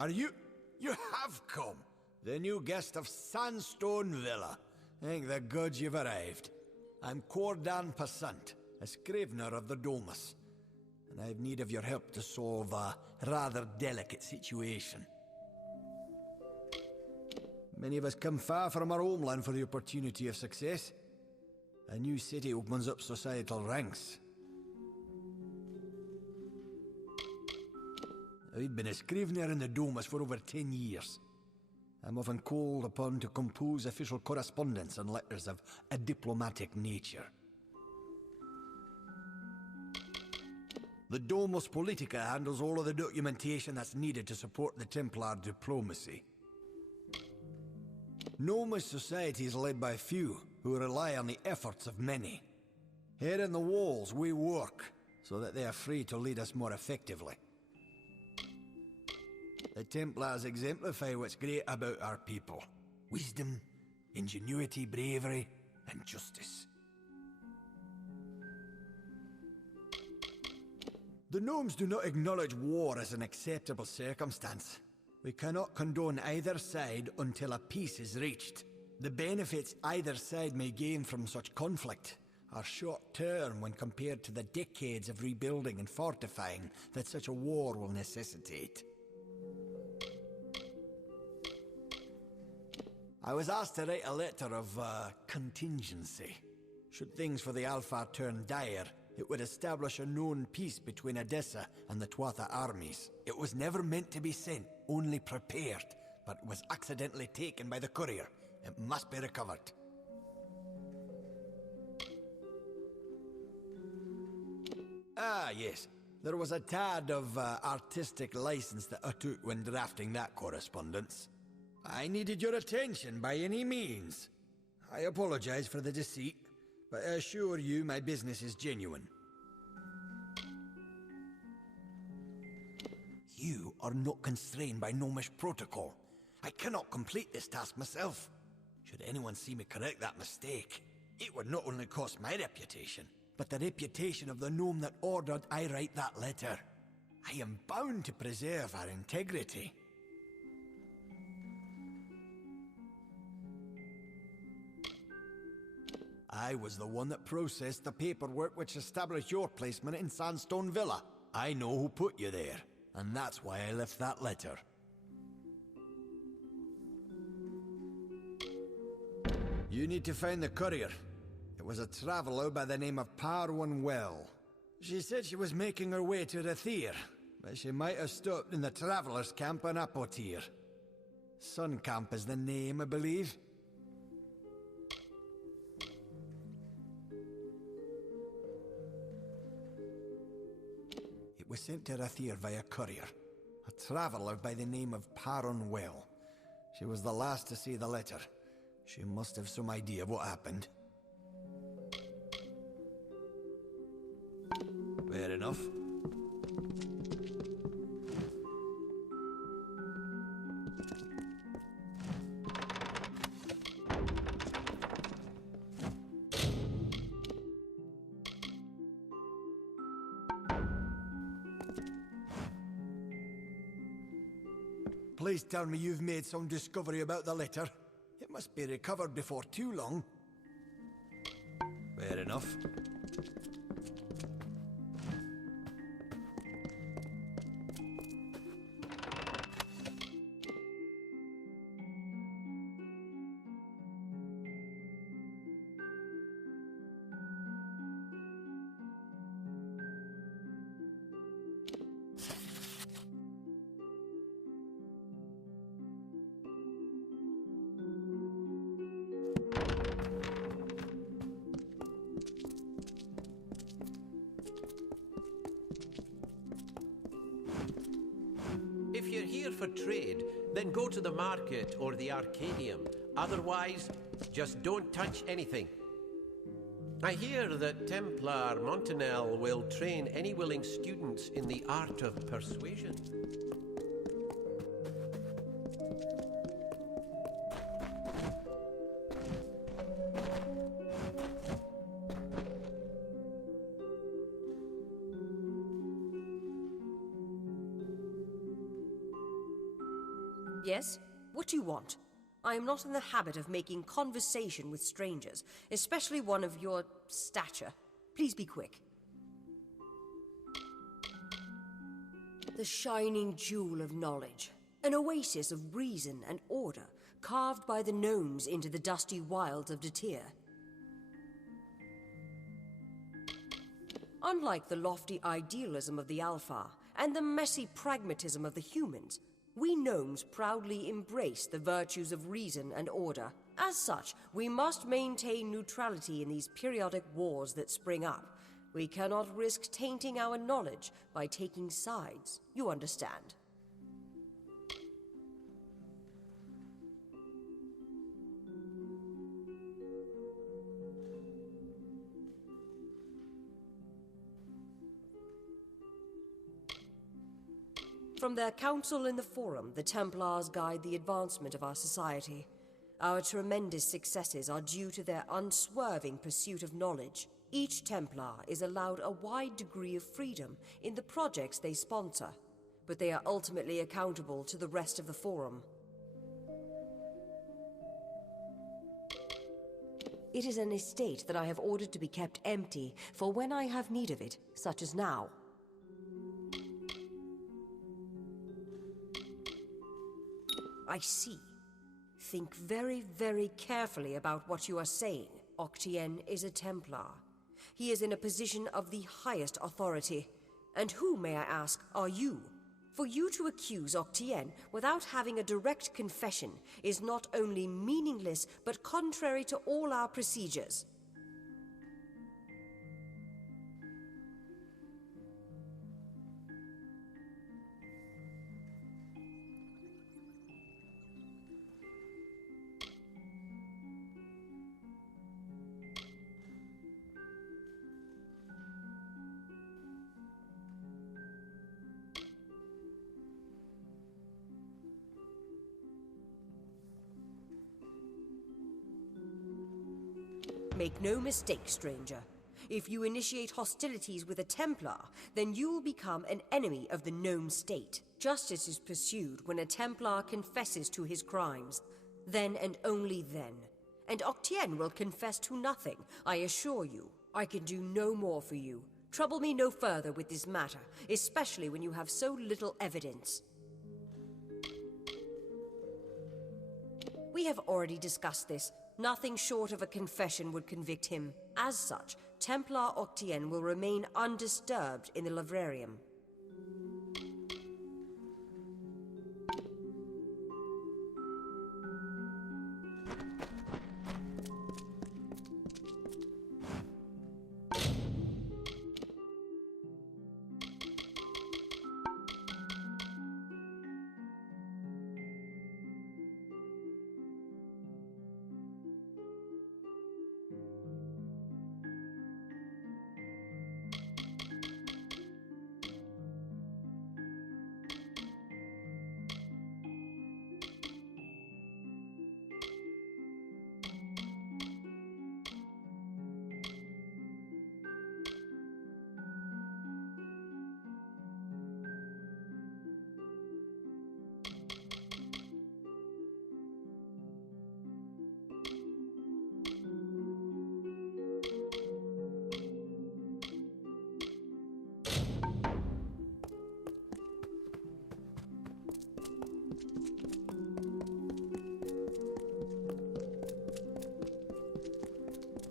Are you... You have come! The new guest of Sandstone Villa. Thank the gods you've arrived. I'm Cordan Passant, a scrivener of the Domus, and I have need of your help to solve a rather delicate situation. Many of us come far from our homeland for the opportunity of success. A new city opens up societal ranks. I've been a scrivener in the Domus for over 10 years. I'm often called upon to compose official correspondence and letters of a diplomatic nature. The Domus Politica handles all of the documentation that's needed to support the Templar diplomacy. Noma's society is led by few, who rely on the efforts of many. Here in the walls, we work, so that they are free to lead us more effectively. The Templars exemplify what's great about our people. Wisdom, ingenuity, bravery, and justice. The Gnomes do not acknowledge war as an acceptable circumstance. We cannot condone either side until a peace is reached. The benefits either side may gain from such conflict are short-term when compared to the decades of rebuilding and fortifying that such a war will necessitate. I was asked to write a letter of contingency. Should things for the Alpha turn dire, it would establish a known peace between Odessa and the Tuatha armies. It was never meant to be sent, only prepared, but was accidentally taken by the courier. It must be recovered. Ah, yes. There was a tad of artistic license that I took when drafting that correspondence. I needed your attention by any means. I apologize for the deceit, but I assure you my business is genuine. You are not constrained by Gnomish protocol. I cannot complete this task myself. Should anyone see me correct that mistake, it would not only cost my reputation, but the reputation of the gnome that ordered I write that letter. I am bound to preserve our integrity. I was the one that processed the paperwork which established your placement in Sandstone Villa. I know who put you there, and that's why I left that letter. You need to find the courier. It was a traveler by the name of Parwan Well. She said she was making her way to Rathir, but she might have stopped in the travelers' camp in Apotir. Sun Camp is the name, I believe. It was sent to Rathir via courier. A traveler by the name of Parwan Well. She was the last to see the letter. She must have some idea of what happened. Fair enough. Please tell me you've made some discovery about the letter. It must be recovered before too long. Fair enough. If you're here for trade, then go to the market or the Arcadium. Otherwise, just don't touch anything. I hear that Templar Montanel will train any willing students in the art of persuasion. Yes? What do you want? I am not in the habit of making conversation with strangers, especially one of your stature. Please be quick. The shining jewel of knowledge. An oasis of reason and order, carved by the gnomes into the dusty wilds of Datir. Unlike the lofty idealism of the Alpha and the messy pragmatism of the humans, we gnomes proudly embrace the virtues of reason and order. As such, we must maintain neutrality in these periodic wars that spring up. We cannot risk tainting our knowledge by taking sides. You understand? From their council in the Forum, the Templars guide the advancement of our society. Our tremendous successes are due to their unswerving pursuit of knowledge. Each Templar is allowed a wide degree of freedom in the projects they sponsor, but they are ultimately accountable to the rest of the Forum. It is an estate that I have ordered to be kept empty for when I have need of it, such as now. I see. Think very, very carefully about what you are saying. Octien is a Templar. He is in a position of the highest authority. And who, may I ask, are you? For you to accuse Octien without having a direct confession is not only meaningless, but contrary to all our procedures. Make no mistake, stranger. If you initiate hostilities with a Templar, then you will become an enemy of the gnome state. Justice is pursued when a Templar confesses to his crimes. Then and only then. And Octien will confess to nothing, I assure you. I can do no more for you. Trouble me no further with this matter, especially when you have so little evidence. We have already discussed this. Nothing short of a confession would convict him. As such, Templar Octien will remain undisturbed in the Livrarium.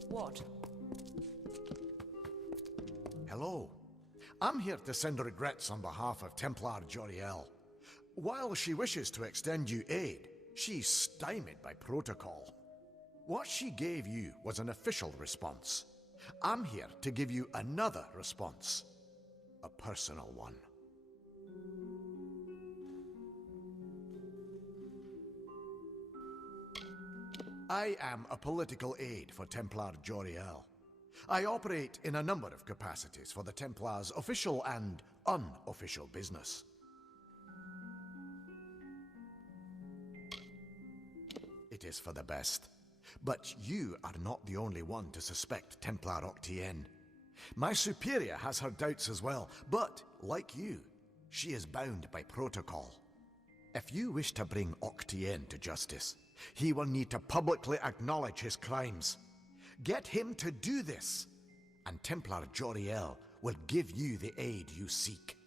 What? Hello. I'm here to send regrets on behalf of Templar Joriel. While she wishes to extend you aid, she's stymied by protocol. What she gave you was an official response. I'm here to give you another response. A personal one. I am a political aide for Templar Joriel. I operate in a number of capacities for the Templars' official and unofficial business. It is for the best. But you are not the only one to suspect Templar Octien. My superior has her doubts as well, but, like you, she is bound by protocol. If you wish to bring Octien to justice, he will need to publicly acknowledge his crimes. Get him to do this, and Templar Joriel will give you the aid you seek.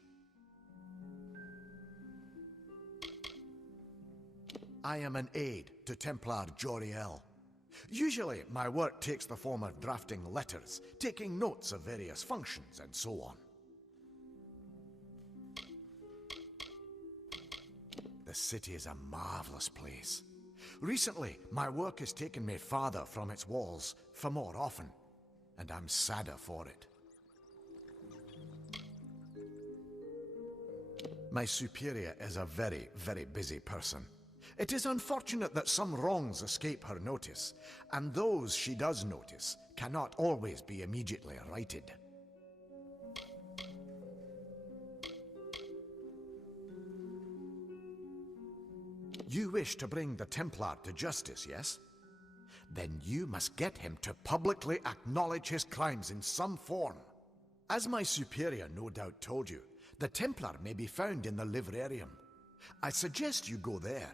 I am an aide to Templar Joriel. Usually, my work takes the form of drafting letters, taking notes of various functions, and so on. The city is a marvelous place. Recently, my work has taken me farther from its walls for more often, and I'm sadder for it. My superior is a very, very busy person. It is unfortunate that some wrongs escape her notice, and those she does notice cannot always be immediately righted. You wish to bring the Templar to justice, yes? Then you must get him to publicly acknowledge his crimes in some form. As my superior no doubt told you, the Templar may be found in the livrarium. I suggest you go there.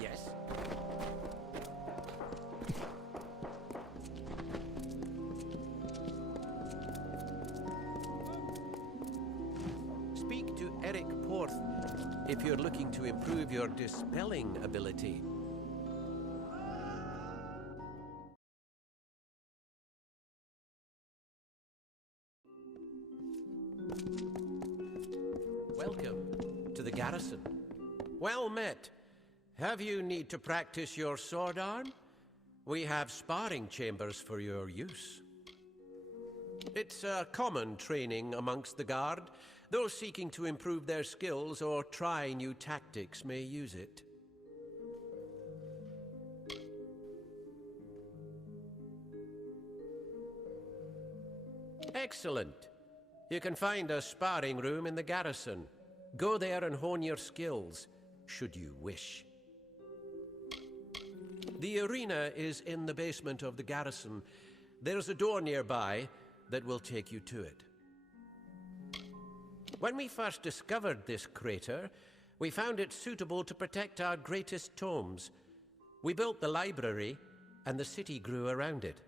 Yes? Speak to Eric Porth if you're looking to improve your dispelling ability. Welcome to the garrison. Well met. Have you need to practice your sword arm? We have sparring chambers for your use. It's a common training amongst the guard. Those seeking to improve their skills or try new tactics may use it. Excellent. You can find a sparring room in the garrison. Go there and hone your skills, should you wish. The arena is in the basement of the garrison. There's a door nearby that will take you to it. When we first discovered this crater, we found it suitable to protect our greatest tomes. We built the library, and the city grew around it.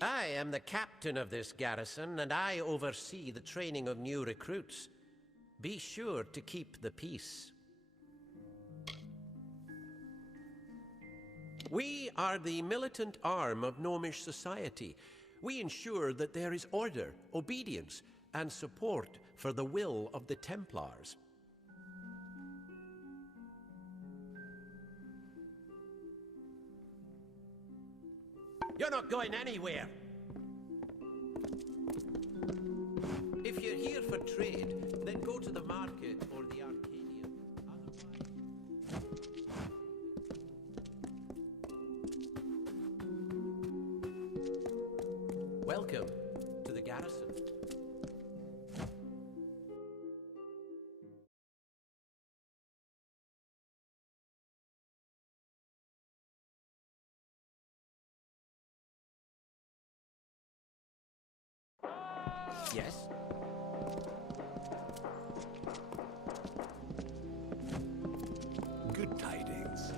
I am the captain of this garrison, and I oversee the training of new recruits. Be sure to keep the peace. We are the militant arm of Gnomish society. We ensure that there is order, obedience, and support for the will of the Templars. You're not going anywhere! If you're here for trade, then go to the market or the Arcadium. Welcome to the garrison. Yes? Good tidings.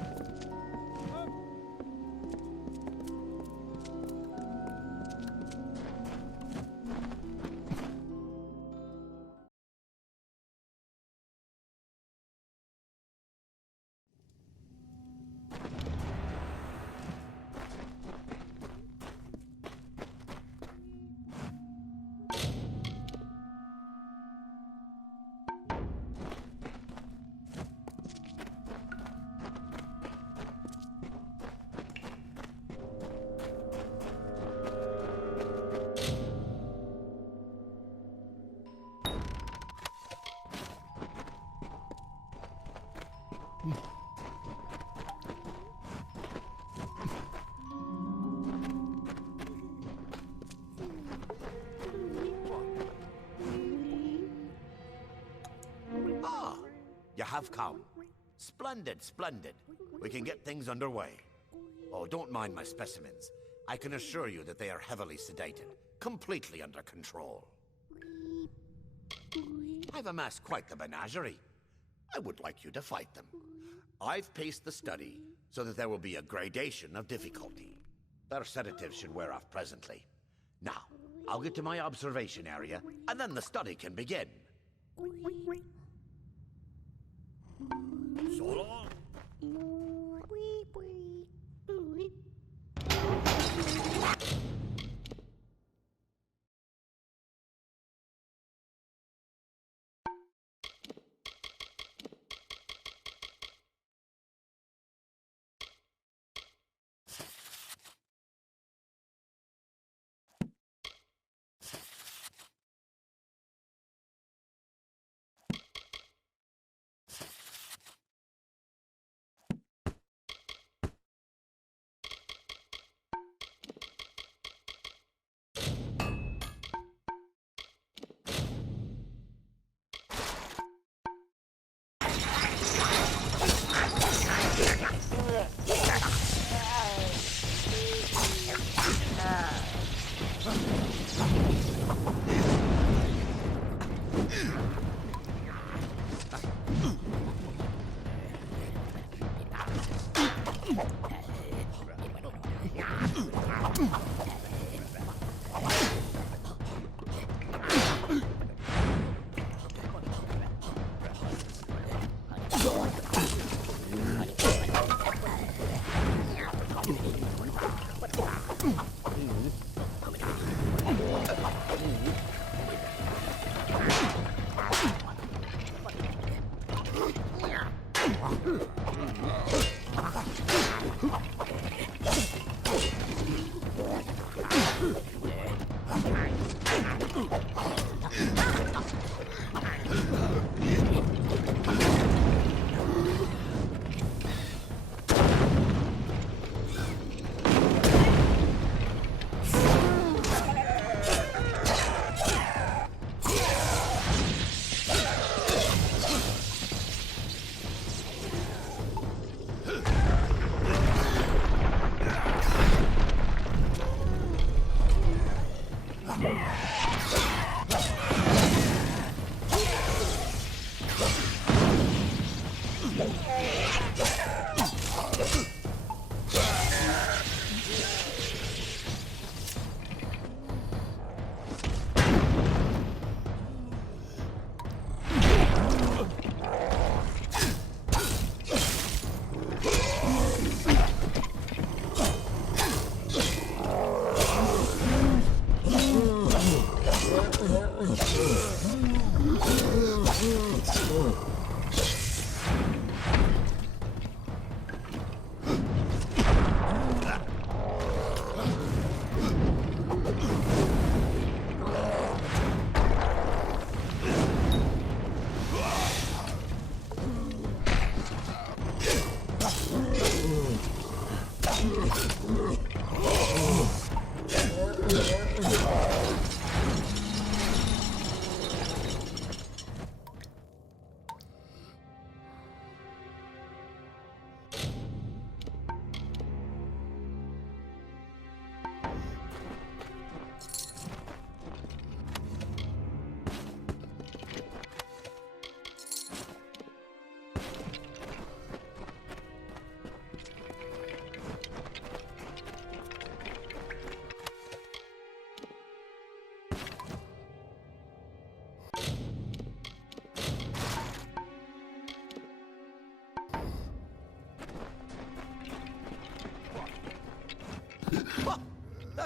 have come. Splendid, splendid. We can get things underway. Oh, don't mind my specimens. I can assure you that they are heavily sedated, completely under control. I've amassed quite the menagerie. I would like you to fight them. I've paced the study so that there will be a gradation of difficulty. Their sedatives should wear off presently. Now, I'll get to my observation area, and then the study can begin. So long.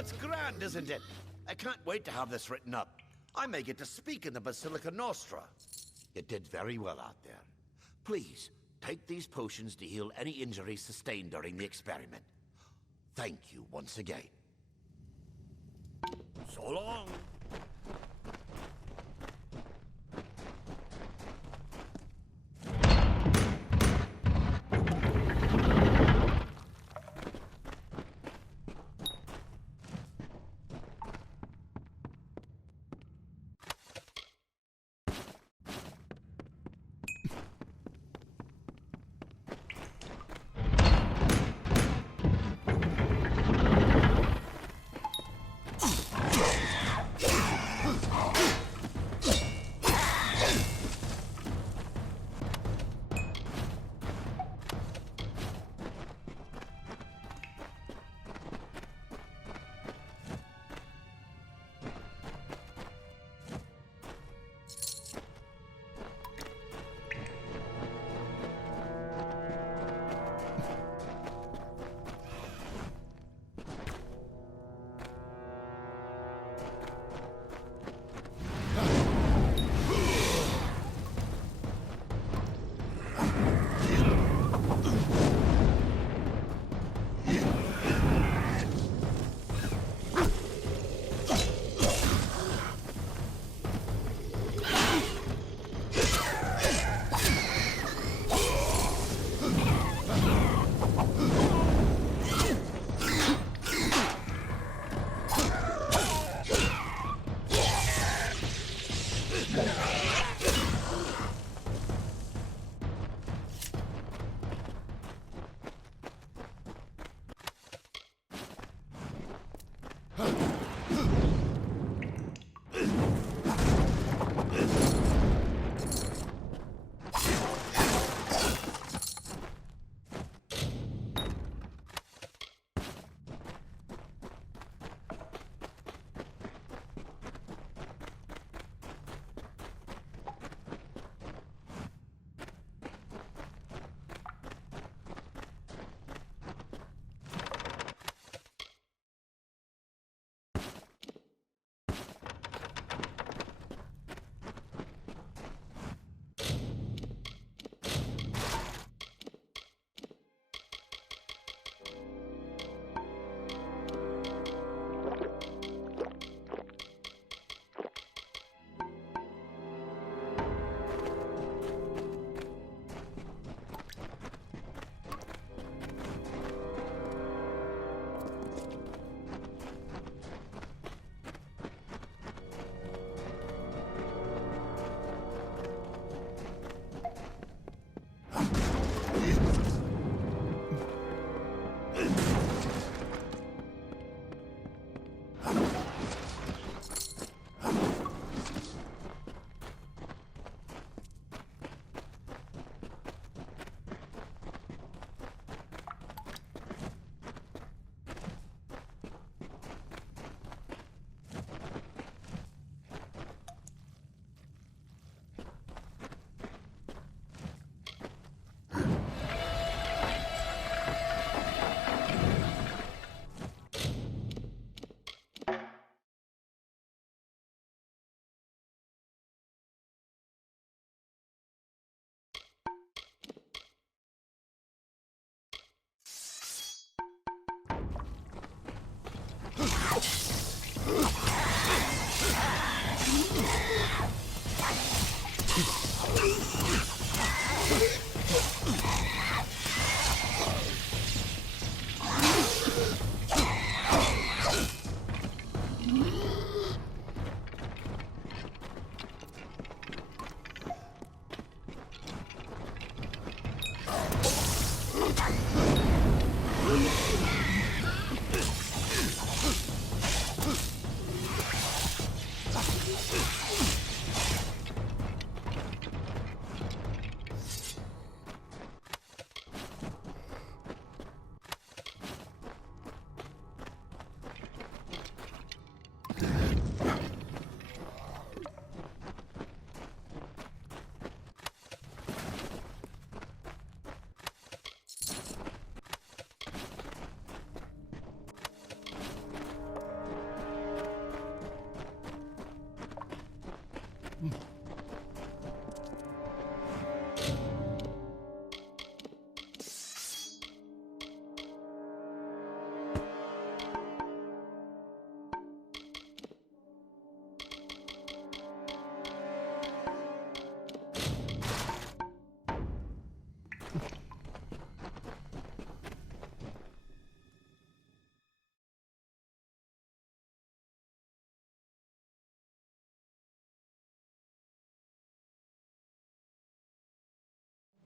That's grand, isn't it? I can't wait to have this written up. I may get to speak in the Basilica Nostra. You did very well out there. Please, take these potions to heal any injuries sustained during the experiment. Thank you once again. So long.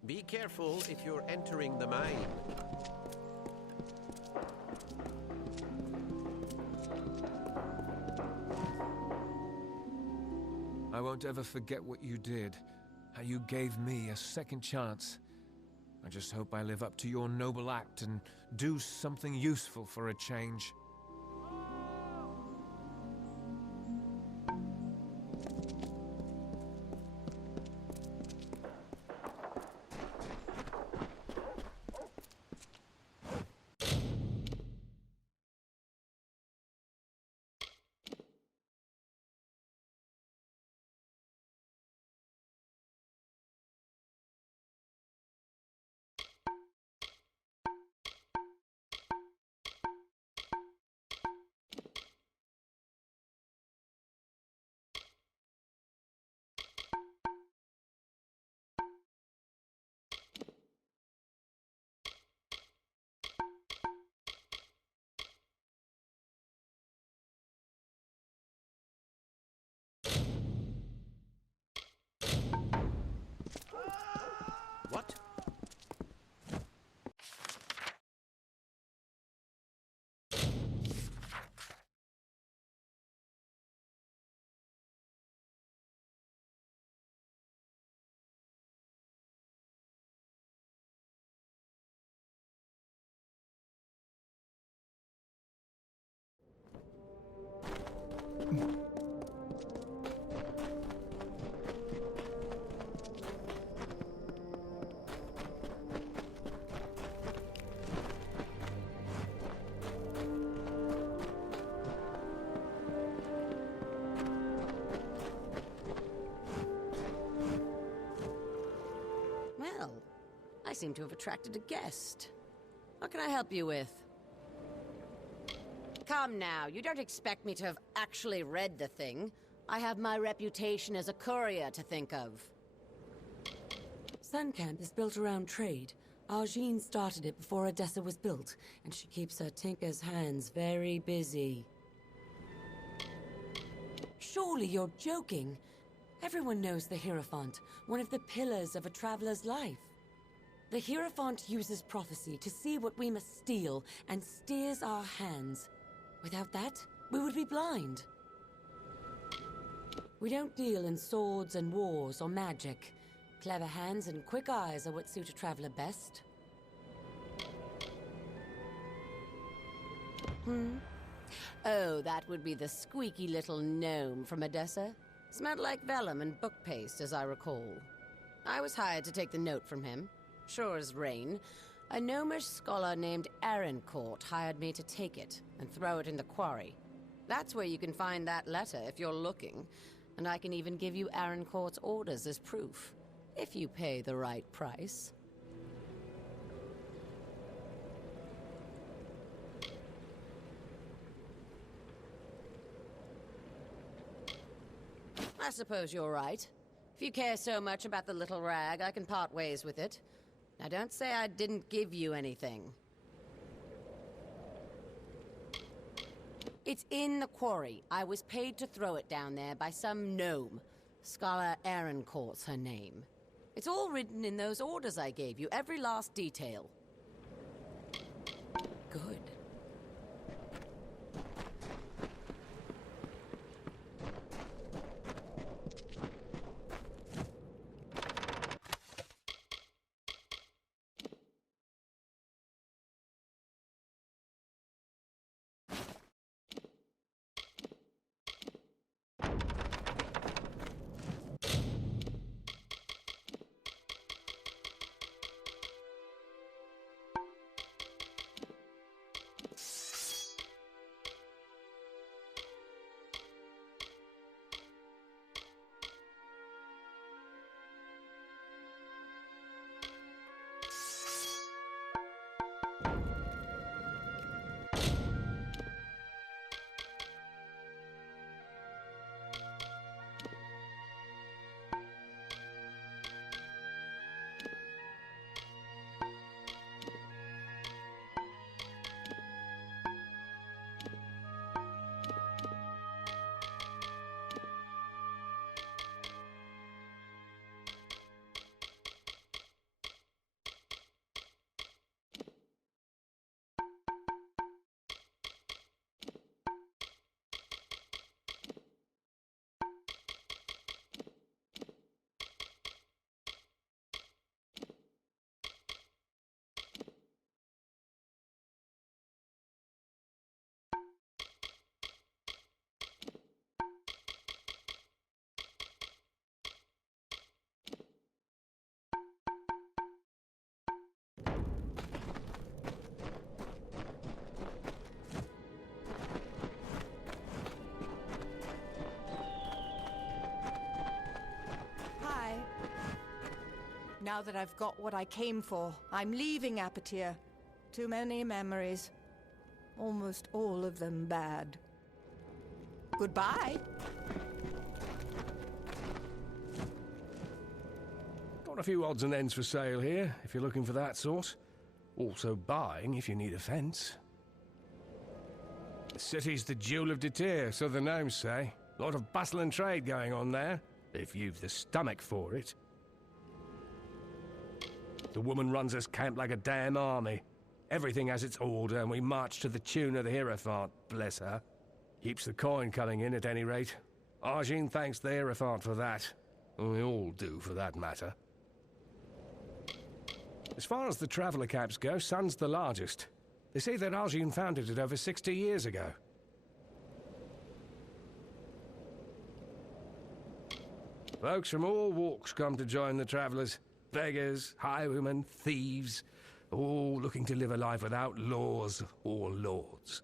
Be careful if you're entering the mine. I won't ever forget what you did, how you gave me a second chance. I just hope I live up to your noble act and do something useful for a change. What? Well, I seem to have attracted a guest. What can I help you with? Come now, you don't expect me to have actually read the thing. I have my reputation as a courier to think of. Suncamp is built around trade. Argene started it before Odessa was built, and she keeps her tinker's hands very busy. Surely you're joking. Everyone knows the Hierophant, one of the pillars of a traveler's life. The Hierophant uses prophecy to see what we must steal and steers our hands. Without that, we would be blind. We don't deal in swords and wars or magic. Clever hands and quick eyes are what suit a traveler best. Oh, that would be the squeaky little gnome from Odessa. Smelled like vellum and book paste, as I recall. I was hired to take the note from him. Sure as rain. A gnomish scholar named Arancourt hired me to take it and throw it in the quarry. That's where you can find that letter if you're looking. And I can even give you Arancourt's orders as proof, if you pay the right price. suppose you're right. If you care so much about the little rag, I can part ways with it. Now don't say I didn't give you anything. It's in the quarry. I was paid to throw it down there by some gnome. Scholar Aaroncourt's her name. It's all written in those orders I gave you, every last detail. Good. Now that I've got what I came for, I'm leaving Apatir. Too many memories. Almost all of them bad. Goodbye. Got a few odds and ends for sale here, if you're looking for that sort. Also buying if you need a fence. The city's the jewel of Detir, so the gnomes say. A lot of bustle and trade going on there, if you've the stomach for it. The woman runs this camp like a damn army. Everything has its order, and we march to the tune of the Hierophant, bless her. Keeps the coin coming in, at any rate. Argene thanks the Hierophant for that. We all do, for that matter. As far as the traveller camps go, Sun's the largest. They say that Argene founded it over 60 years ago. Folks from all walks come to join the travellers. Beggars, highwaymen, thieves, all looking to live a life without laws or lords.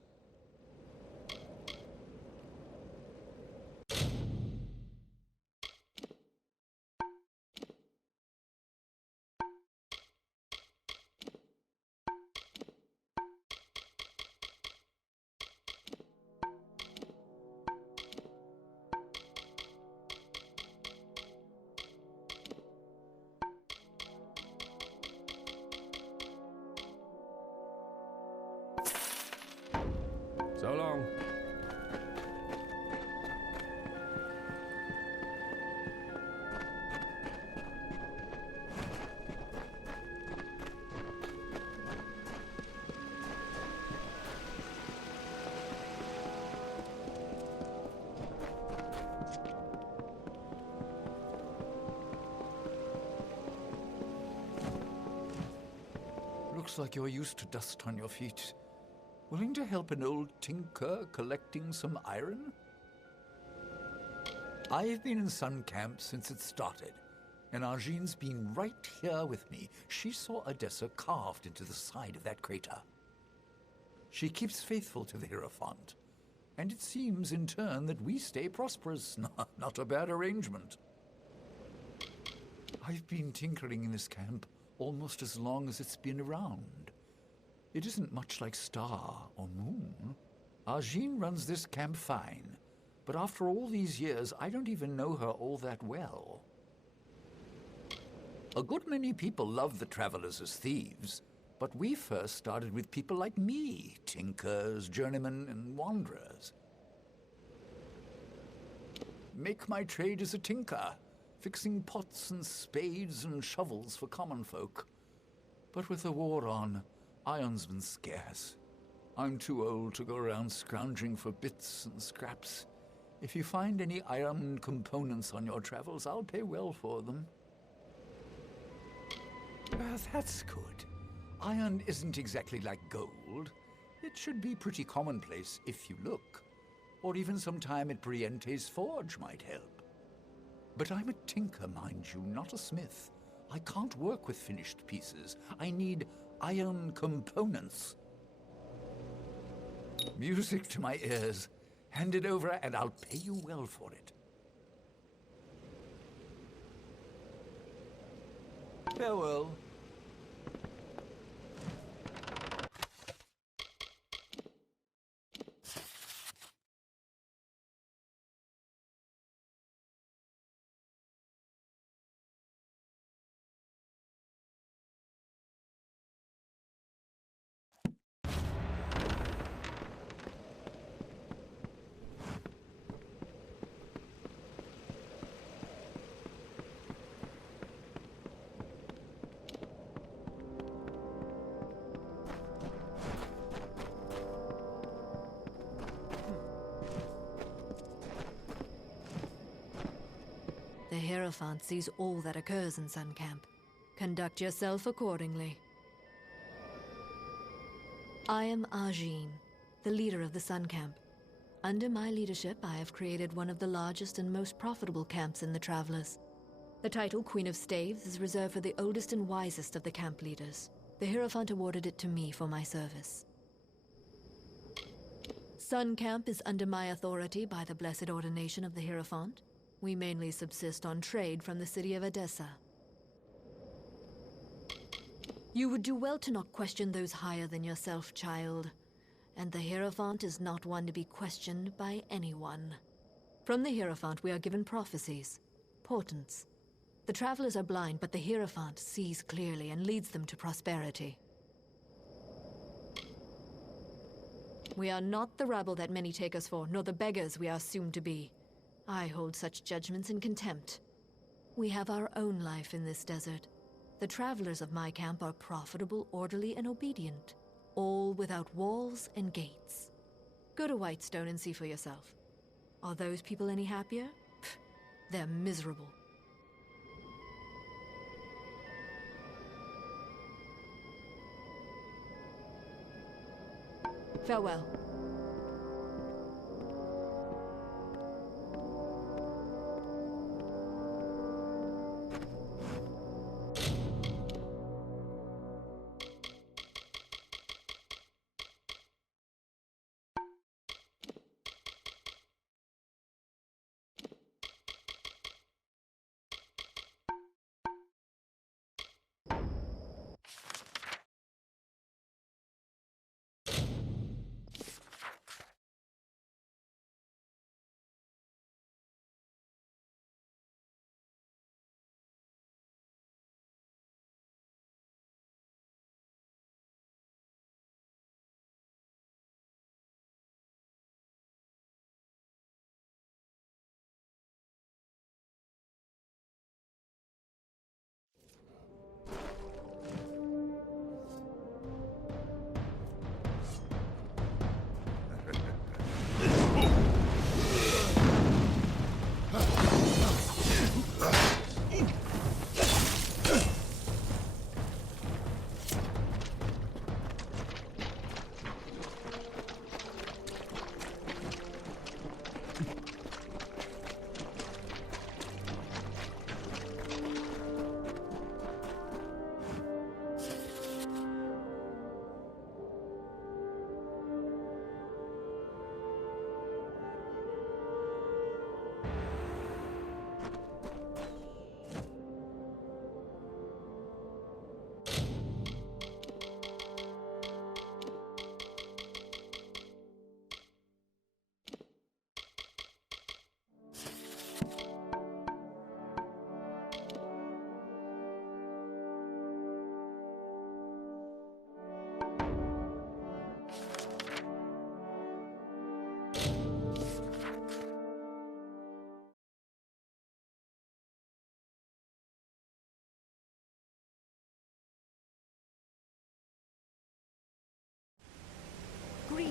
So long. Looks like you're used to dust on your feet. Willing to help an old tinker collecting some iron? I've been in Sun Camp since it started, and Argene's been right here with me. She saw Odessa carved into the side of that crater. She keeps faithful to the Hierophant, and it seems in turn that we stay prosperous. Not a bad arrangement. I've been tinkering in this camp almost as long as it's been around. It isn't much like Star or Moon. Argene runs this camp fine, But after all these years, I don't even know her all that well. A good many people love the travelers as thieves, but we first started with people like me, tinkers, journeymen, and wanderers. Make my trade as a tinker, fixing pots and spades and shovels for common folk. But with the war on, iron's been scarce. I'm too old to go around scrounging for bits and scraps. If you find any iron components on your travels, I'll pay well for them. That's good. Iron isn't exactly like gold. It should be pretty commonplace if you look. Or even some time at Briente's forge might help. But I'm a tinker, mind you, not a smith. I can't work with finished pieces. I need iron components. Music to my ears. Hand it over and I'll pay you well for it. Farewell. The Hierophant sees all that occurs in Sun Camp. Conduct yourself accordingly. I am Argine, the leader of the Sun Camp. Under my leadership, I have created one of the largest and most profitable camps in the Travelers. The title Queen of Staves is reserved for the oldest and wisest of the camp leaders. The Hierophant awarded it to me for my service. Sun Camp is under my authority by the blessed ordination of the Hierophant. We mainly subsist on trade from the city of Edessa. You would do well to not question those higher than yourself, child. And the Hierophant is not one to be questioned by anyone. From the Hierophant we are given prophecies, portents. The travelers are blind, but the Hierophant sees clearly and leads them to prosperity. We are not the rabble that many take us for, nor the beggars we are soon to be. I hold such judgments in contempt. We have our own life in this desert. The travelers of my camp are profitable, orderly, and obedient, all without walls and gates. Go to Whitestone and see for yourself. Are those people any happier? Pfft, they're miserable. Farewell.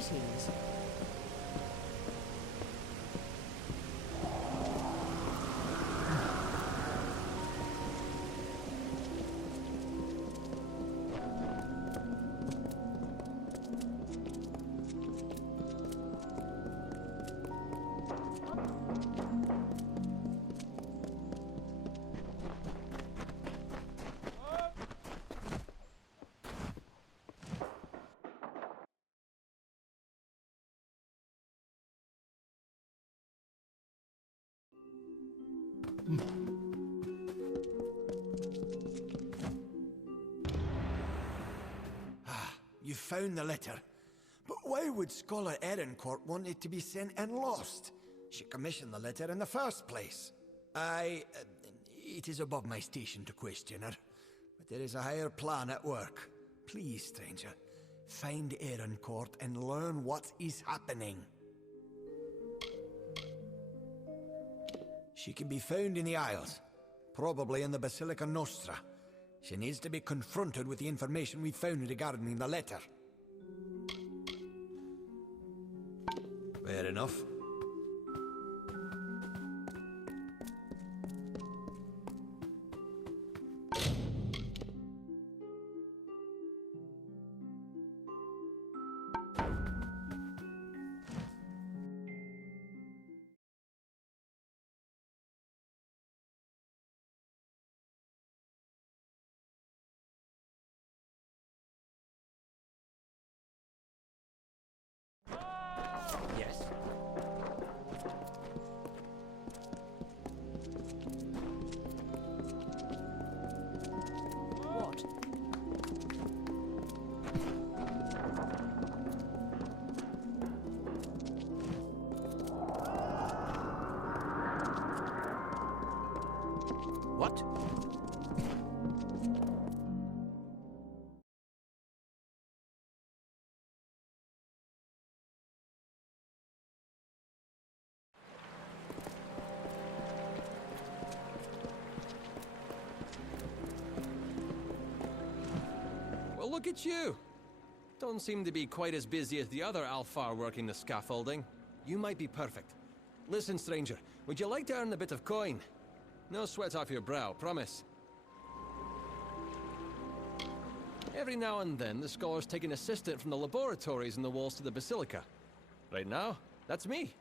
Greetings. You found the letter. But why would Scholar Erincourt want it to be sent and lost? She commissioned the letter in the first place. It is above my station to question her. But there is a higher plan at work. Please, stranger, find Erincourt and learn what is happening. She can be found in the Isles. Probably in the Basilica Nostra. She needs to be confronted with the information we found regarding the letter. Fair enough. Yes? What? What? Well, look at you! Don't seem to be quite as busy as the other Alfar working the scaffolding. You might be perfect. Listen, stranger, would you like to earn a bit of coin? No sweat off your brow, promise. Every now and then, the scholars take an assistant from the laboratories in the walls to the Basilica. Right now, that's me.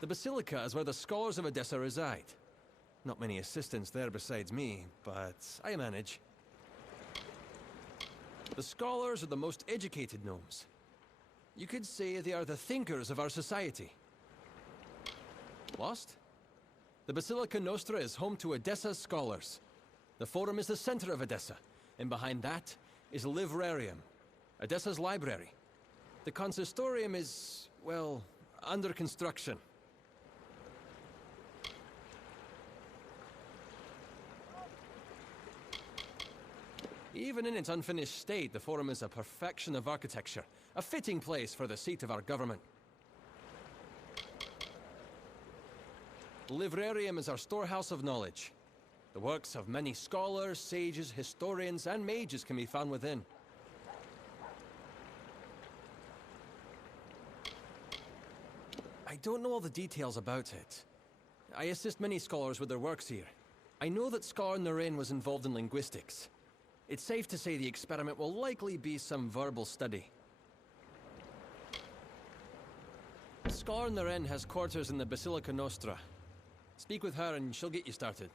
The Basilica is where the scholars of Edessa reside. Not many assistants there besides me, but I manage. The scholars are the most educated gnomes. You could say they are the thinkers of our society. Lost? The Basilica Nostra is home to Edessa's scholars. The Forum is the center of Edessa, and behind that is Livrarium, Edessa's library. The Consistorium is, well, under construction. Even in its unfinished state, the Forum is a perfection of architecture, a fitting place for the seat of our government. The Livrarium is our storehouse of knowledge. The works of many scholars, sages, historians, and mages can be found within. I don't know all the details about it. I assist many scholars with their works here. I know that Scholar Naren was involved in linguistics. It's safe to say the experiment will likely be some verbal study. Scholar Naren has quarters in the Basilica Nostra. Speak with her and she'll get you started.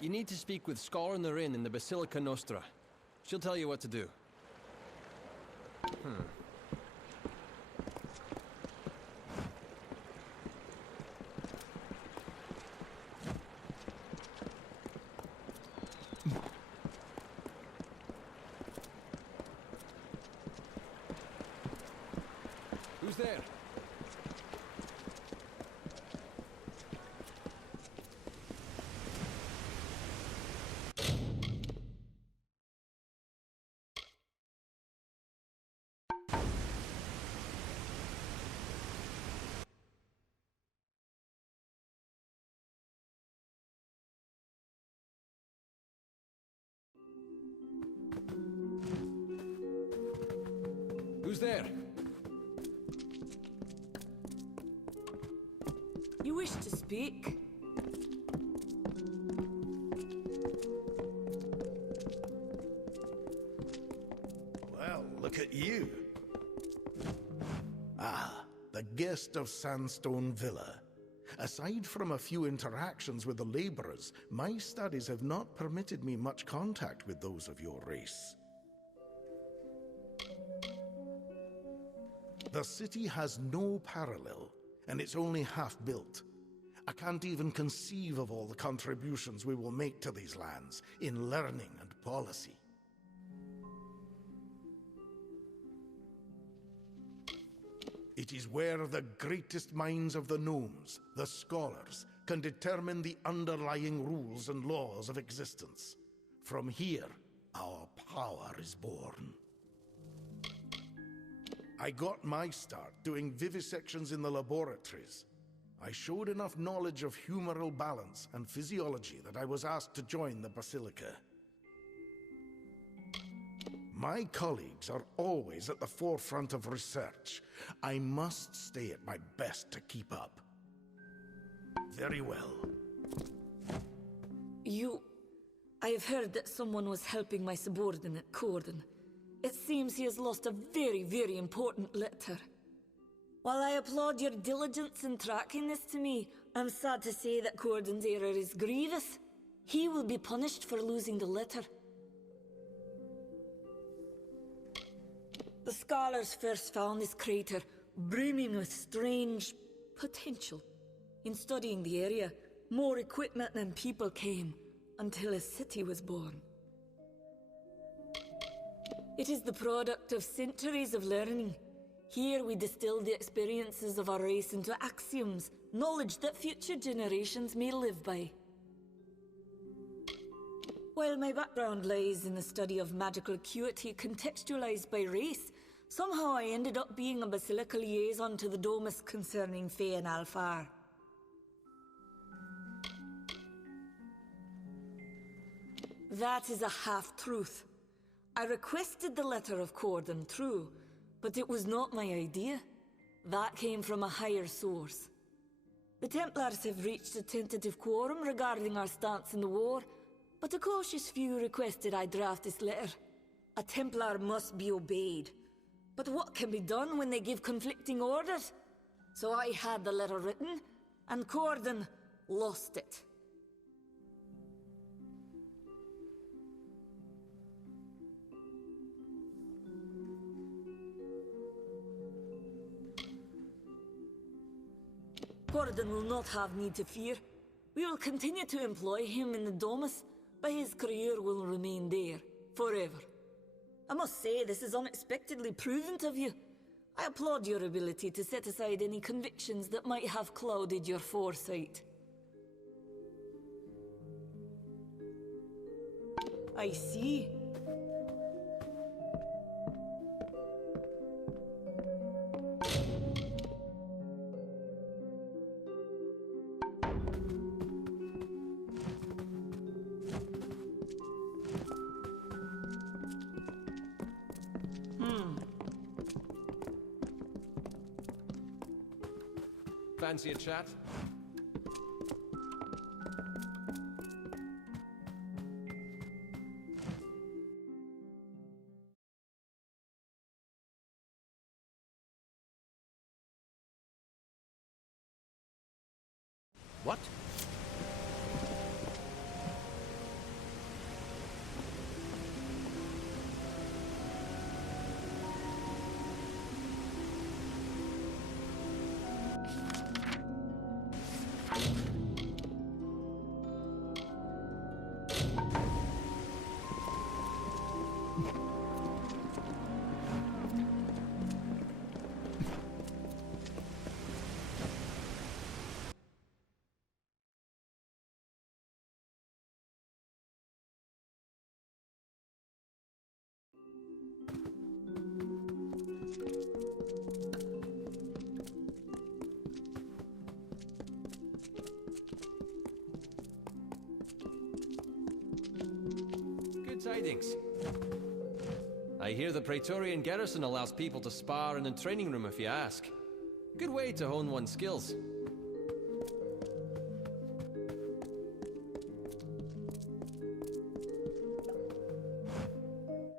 You need to speak with Scholar Naren in the Basilica Nostra. She'll tell you what to do. Who's there? Who's there? You wish to speak? Well, look at you. Ah, the guest of Sandstone Villa. Aside from a few interactions with the laborers, my studies have not permitted me much contact with those of your race. The city has no parallel, and it's only half built. I can't even conceive of all the contributions we will make to these lands in learning and policy. It is where the greatest minds of the gnomes, the scholars, can determine the underlying rules and laws of existence. From here, our power is born. I got my start doing vivisections in the laboratories. I showed enough knowledge of humoral balance and physiology that I was asked to join the Basilica. My colleagues are always at the forefront of research. I must stay at my best to keep up. Very well. I have heard that someone was helping my subordinate, Corden. It seems he has lost a very, very important letter. While I applaud your diligence in tracking this to me, I'm sad to say that Corden's error is grievous. He will be punished for losing the letter. The scholars first found this crater brimming with strange potential. In studying the area, more equipment than people came, until a city was born. It is the product of centuries of learning. Here we distill the experiences of our race into axioms, knowledge that future generations may live by. While my background lies in the study of magical acuity contextualized by race, somehow I ended up being a Basilica liaison to the Domus concerning Fae and Alfar. That is a half-truth. I requested the letter of Corden, true, but it was not my idea. That came from a higher source. The Templars have reached a tentative quorum regarding our stance in the war, but a cautious few requested I draft this letter. A Templar must be obeyed. But what can be done when they give conflicting orders? So I had the letter written, and Corden lost it. Corden will not have need to fear. We will continue to employ him in the Domus, but his career will remain there, forever. I must say, this is unexpectedly prudent of you. I applaud your ability to set aside any convictions that might have clouded your foresight. I see. Fancy a chat? What? Tidings. I hear the Praetorian garrison allows people to spar in the training room if you ask. Good way to hone one's skills.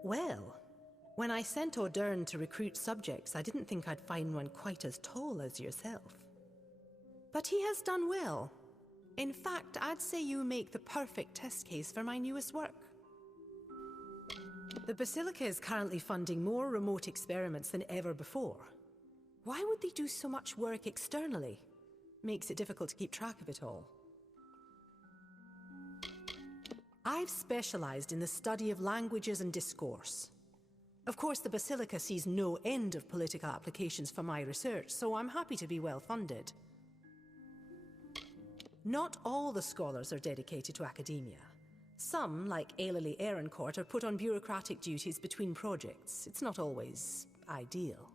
Well, when I sent Ordern to recruit subjects, I didn't think I'd find one quite as tall as yourself. But he has done well. In fact, I'd say you make the perfect test case for my newest work. The Basilica is currently funding more remote experiments than ever before. Why would they do so much work externally? Makes it difficult to keep track of it all. I've specialized in the study of languages and discourse. Of course, the Basilica sees no end of political applications for my research, so I'm happy to be well funded. Not all the scholars are dedicated to academia. Some, like Ailey Ehrencourt, are put on bureaucratic duties between projects. It's not always ideal.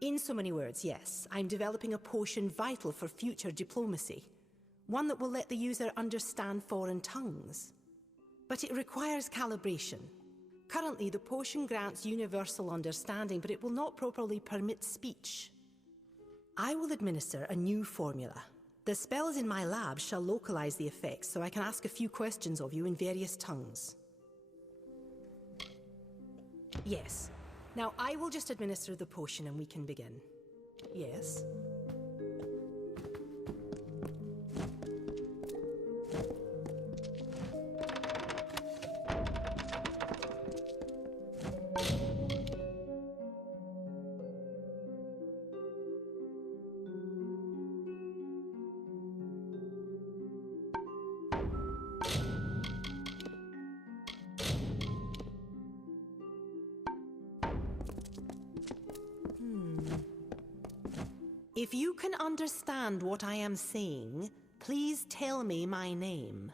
In so many words, yes, I'm developing a potion vital for future diplomacy. One that will let the user understand foreign tongues. But it requires calibration. Currently, the potion grants universal understanding, but it will not properly permit speech. I will administer a new formula. The spells in my lab shall localize the effects, so I can ask a few questions of you in various tongues. Yes. Now, I will just administer the potion and we can begin. Yes? If you can understand what I am saying, please tell me my name.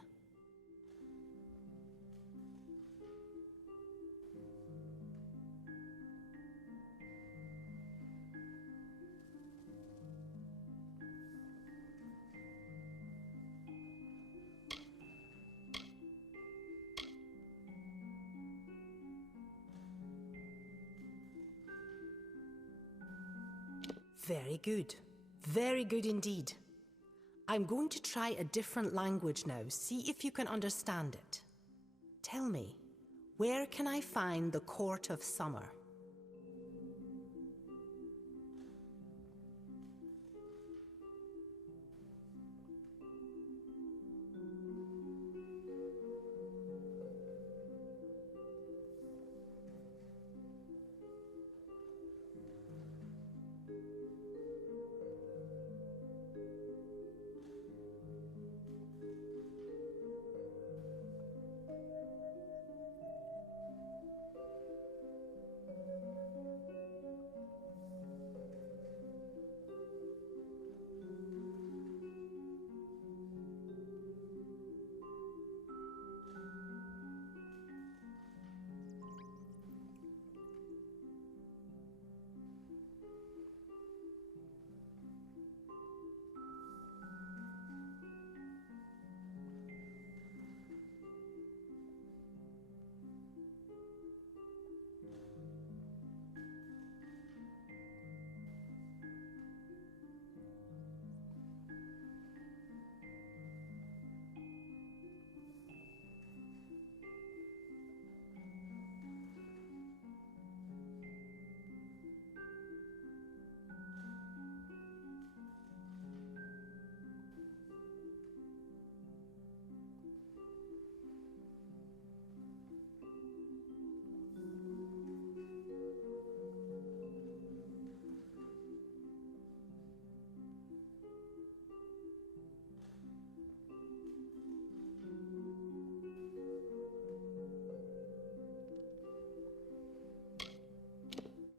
Very good. Very good indeed. I'm going to try a different language now. See if you can understand it. Tell me, where can I find the Court of Summer?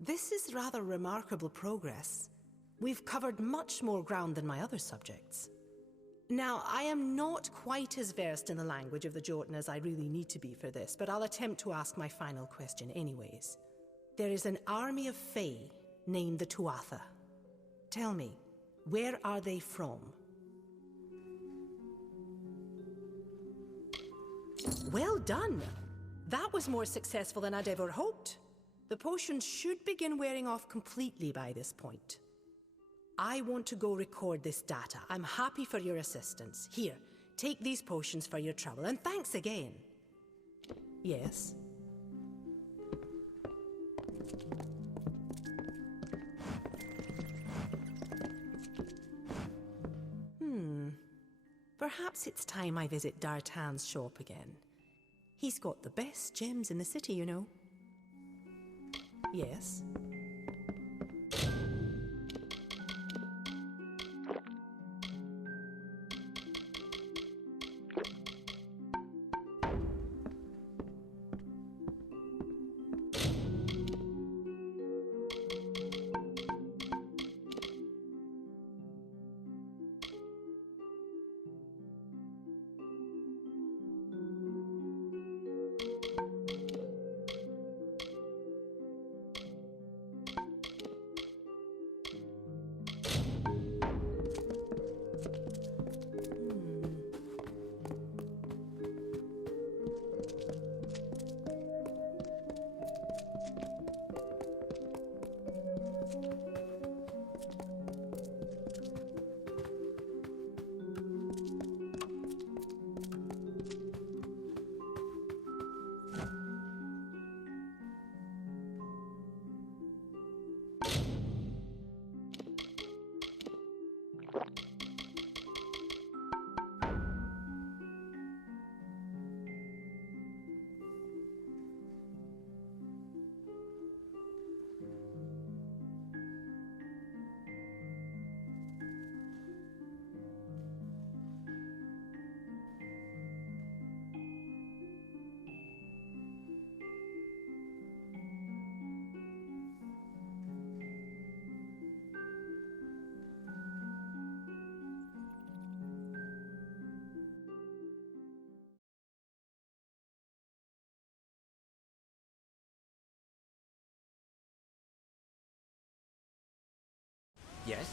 This is rather remarkable progress. We've covered much more ground than my other subjects. Now, I am not quite as versed in the language of the Jotun as I really need to be for this, but I'll attempt to ask my final question anyways. There is an army of Fae named the Tuatha. Tell me, where are they from? Well done. That was more successful than I'd ever hoped. The potion should begin wearing off completely by this point. I want to go record this data. I'm happy for your assistance. Here, take these potions for your trouble, and thanks again. Yes? Perhaps it's time I visit D'Artan's shop again. He's got the best gems in the city, you know. Yes? Yes?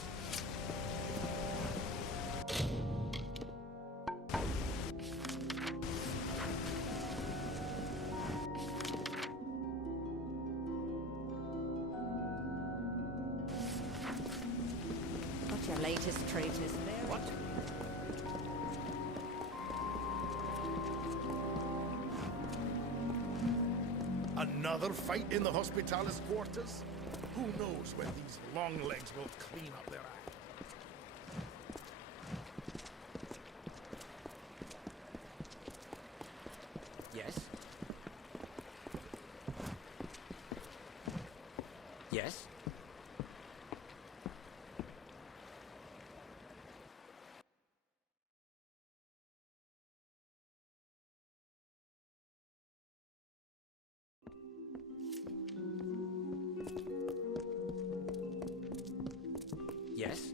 What's your latest trade, Miss Mary? What? Another fight in the Hospitalis quarters? Who knows when these long legs will clean up their act? Yes? Yes? Yes?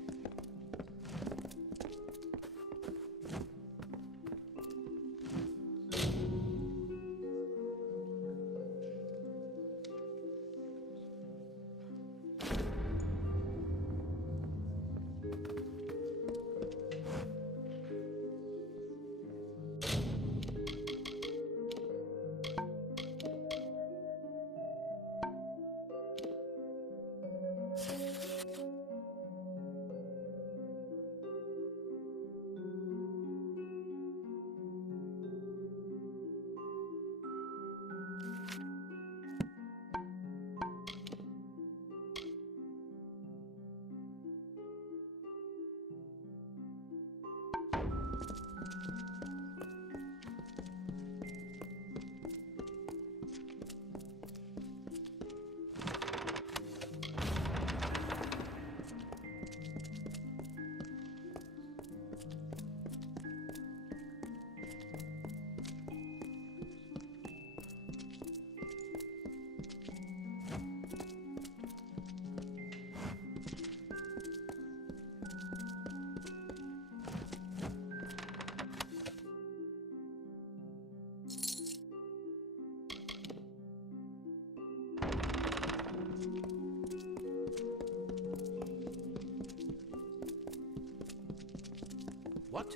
What?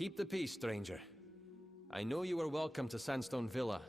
Keep the peace, stranger. I know you are welcome to Sandstone Villa,